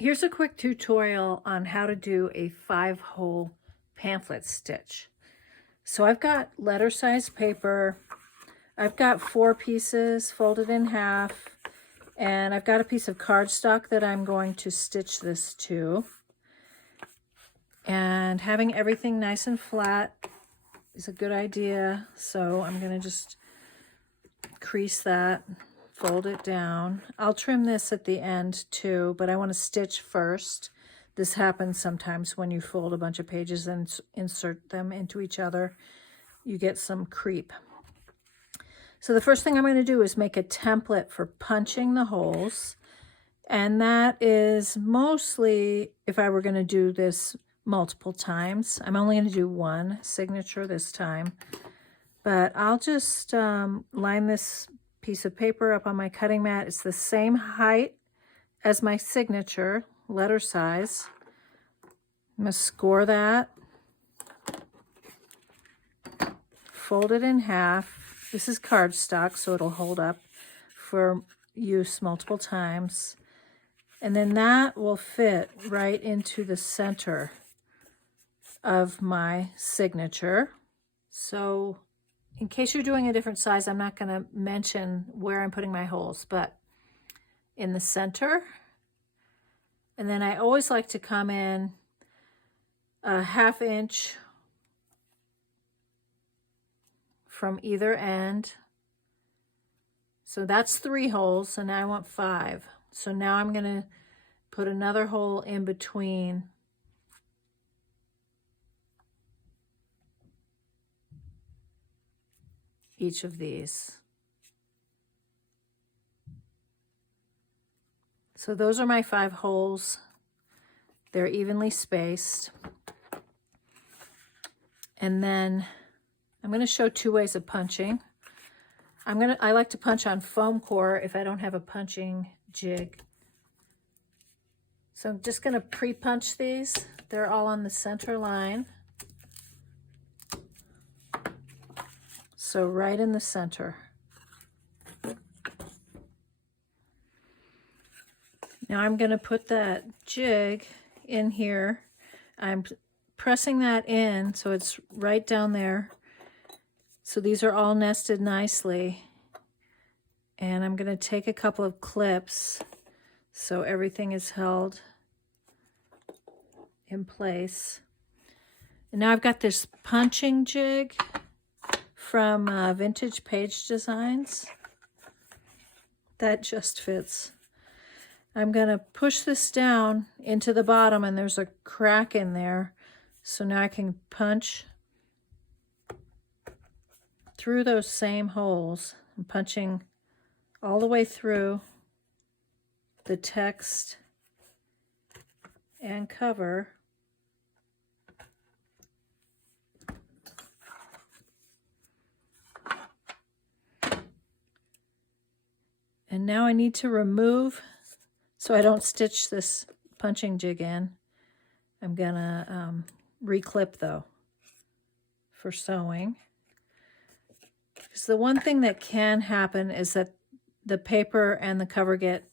Here's a quick tutorial on how to do a 5-hole pamphlet stitch. So I've got letter size paper, I've got 4 pieces folded in half, and I've got a piece of cardstock that I'm going to stitch this to. And having everything nice and flat is a good idea, so I'm going to just crease that, fold it down. I'll trim this at the end too, but I want to stitch first. This happens sometimes when you fold a bunch of pages and insert them into each other. You get some creep. So the first thing I'm going to do is make a template for punching the holes. And that is mostly if I were going to do this multiple times. I'm only going to do one signature this time. But I'll just line this piece of paper up on my cutting mat. It's the same height as my signature, letter size. I'm going to score that. Fold it in half. This is cardstock, so it'll hold up for use multiple times. And then that will fit right into the center of my signature. So in case you're doing a different size, I'm not going to mention where I'm putting my holes, but in the center. And then I always like to come in a 1/2 inch from either end. So that's 3 holes, and now I want 5. So now I'm going to put another hole in between each of these. So those are my 5 holes. They're evenly spaced. And then I'm going to show 2 ways of punching. I like to punch on foam core if I don't have a punching jig. So I'm just going to pre-punch these. They're all on the center line. So right in the center. Now I'm going to put that jig in here. I'm pressing that in so it's right down there. So these are all nested nicely. And I'm going to take a couple of clips so everything is held in place. And now I've got this punching jig from Vintage Page Designs. That just fits. I'm going to push this down into the bottom, and there's a crack in there. So now I can punch through those same holes. I'm punching all the way through the text and cover. And now I need to remove, so I don't stitch this punching jig in. I'm gonna reclip though for sewing. Because the one thing that can happen is that the paper and the cover get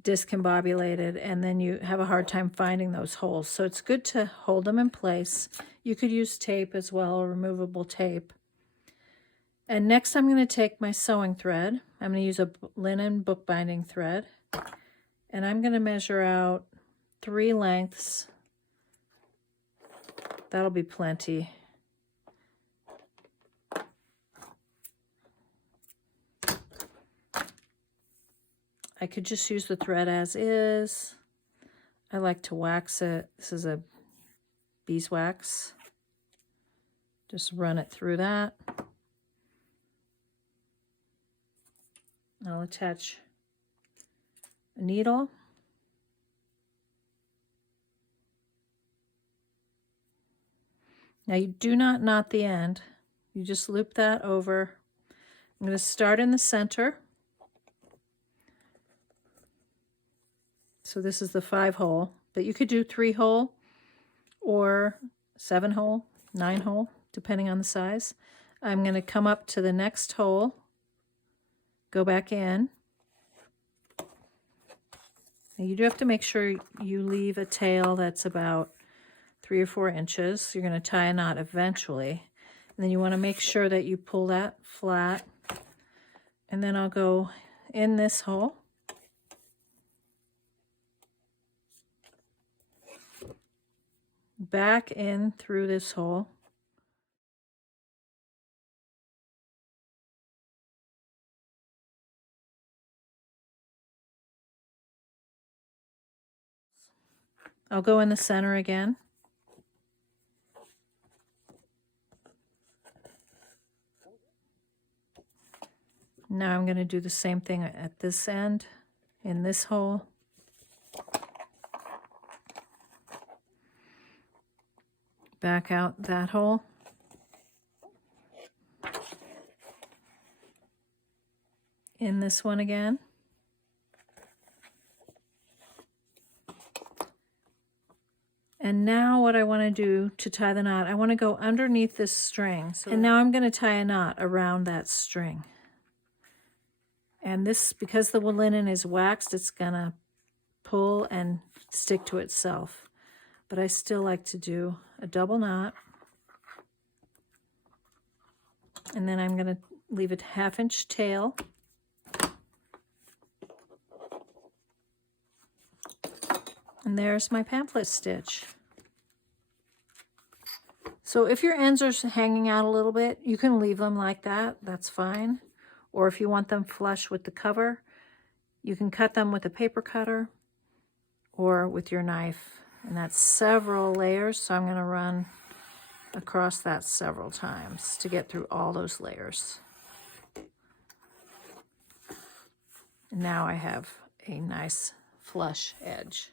discombobulated, and then you have a hard time finding those holes. So it's good to hold them in place. You could use tape as well, removable tape. And next I'm going to take my sewing thread. I'm going to use a linen bookbinding thread. And I'm going to measure out 3 lengths. That'll be plenty. I could just use the thread as is. I like to wax it. This is a beeswax. Just run it through that. I'll attach a needle. Now you do not knot the end. You just loop that over. I'm going to start in the center. So this is the 5-hole, but you could do 3-hole or 7-hole, 9-hole, depending on the size. I'm going to come up to the next hole, go back in, Now you do have to make sure you leave a tail that's about 3 or 4 inches. You're going to tie a knot eventually. And then you want to make sure that you pull that flat. And then I'll go in this hole. Back in through this hole. I'll go in the center again. Now I'm going to do the same thing at this end, in this hole. Back out that hole. In this one again. And now what I want to do to tie the knot, I want to go underneath this string. And now I'm going to tie a knot around that string. And this, because the linen is waxed, it's going to pull and stick to itself. But I still like to do a double knot. And then I'm going to leave a 1/2 inch tail. And there's my pamphlet stitch. So if your ends are hanging out a little bit, you can leave them like that. That's fine. Or if you want them flush with the cover, you can cut them with a paper cutter or with your knife. And that's several layers, so I'm going to run across that several times to get through all those layers. And now I have a nice flush edge.